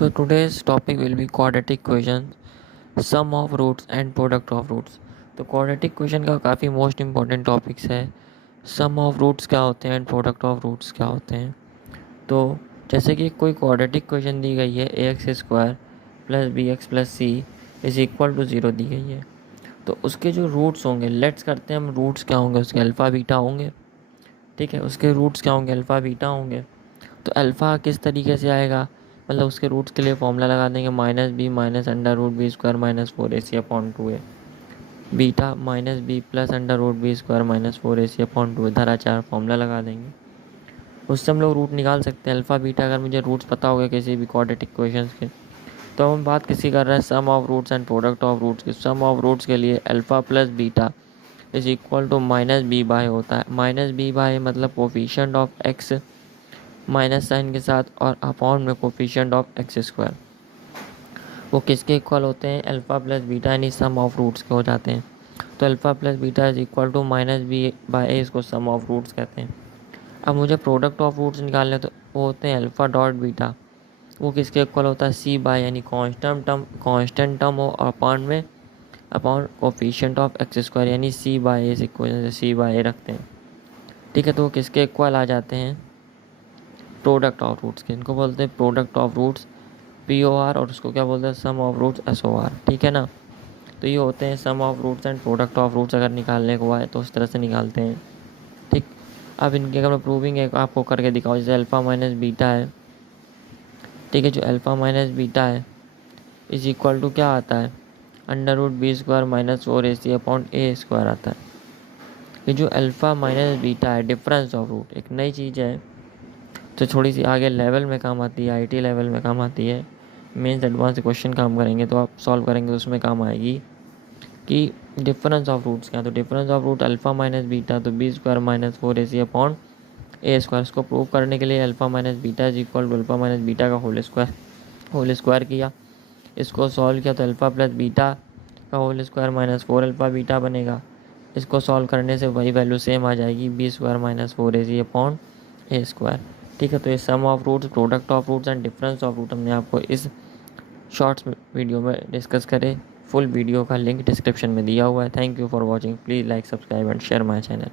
So today's topic will be quadratic equations, sum of roots and product of roots. तो quadratic equation का काफ़ी most important topics है. सम of roots क्या होते हैं एंड प्रोडक्ट ऑफ रूट्स क्या होते हैं. तो जैसे कि कोई क्वाड्रेटिक इक्वेशन दी गई है ax² plus bx plus c is equal to 0 दी गई है. तो उसके जो रूट्स होंगे, लेट्स करते हैं हम रूट्स क्या होंगे, उसके अल्फ़ा बीटा होंगे. ठीक है, उसके रूट्स क्या होंगे, अल्फ़ा बीटा होंगे. तो अल्फ़ा किस तरीके से आएगा, मतलब उसके रूट्स के लिए फॉर्मूला लगा देंगे -b minus under root b square minus 4ac/2a. Beta -b plus under root b square minus 4ac/2a धारा 4 फॉर्मूला लगा देंगे. उससे हम लोग रूट निकाल सकते हैं अल्फ़ा बीटा. अगर मुझे रूट्स पता होगा किसी भी क्वाड्रेटिक इक्वेशंस के, तो हम बात किसी कर रहे हैं sum of roots and product of roots की. सम ऑफ रूट्स के लिए alpha plus beta is equal to -b/, होता है -b/, मतलब coefficient of x minus sign के साथ और अपॉन में कोफिशिएंट ऑफ x². वो किसके इक्वल होते हैं, अल्फ़ा प्लस बीटा, यानी सम ऑफ रूट्स के हो जाते हैं. तो alpha plus beta is equal to -b/a, इसको सम ऑफ रूट्स कहते हैं. अब मुझे प्रोडक्ट ऑफ रूट्स निकालने, तो वो होते हैं अल्फ़ा डॉट बीटा. वो किसके इक्वल होता है, c/, यानी कांस्टेंट टर्म हो अपॉन में अपॉन कोफिशिएंट ऑफ x², यानी c/a. इस इक्वेशन से c/a रखते हैं. ठीक है, तो वो किसके इक्वल आ जाते हैं, प्रोडक्ट ऑफ रूट्स के. इनको बोलते हैं प्रोडक्ट ऑफ रूट्स POR, और उसको क्या बोलते हैं, सम ऑफ रूट्स SOR. ठीक है ना. तो ये होते हैं sum of roots and product of roots. अगर निकालने को आए तो उस तरह से निकालते हैं. ठीक, अब इनके अगर मैं प्रूविंग है आपको करके दिखाऊँ, जैसे अल्फ़ा माइनस बीटा है. ठीक है, जो अल्फ़ा माइनस बीटा है इज इक्वल टू क्या आता है, under root b square minus 4ac/a² आता है. ये जो अल्फ़ा माइनस बीटा है, डिफरेंस ऑफ रूट, एक नई चीज़ है. तो थोड़ी सी आगे लेवल में काम आती है, IT लेवल में काम आती है. मेंस एडवांस क्वेश्चन काम करेंगे तो आप सॉल्व करेंगे तो उसमें काम आएगी कि डिफरेंस ऑफ रूट्स क्या. तो difference of root alpha minus beta, तो b² माइनस 4ac/a². इसको प्रूव करने के लिए alpha minus beta is equal to alpha minus beta का होल स्क्वायर किया. इसको सॉल्व किया तो अल्फ़ा प्लस बीटा का whole square minus 4 alpha beta बनेगा. इसको सॉल्व करने से वही वैल्यू सेम आ जाएगी, b² माइनस 4ac/a². ठीक है, तो ये sum of roots, product of roots and difference of root हमने आपको इस शॉर्ट्स वीडियो में डिस्कस करे. फुल वीडियो का लिंक डिस्क्रिप्शन में दिया हुआ है. Thank you for watching. Please like, subscribe and share my channel.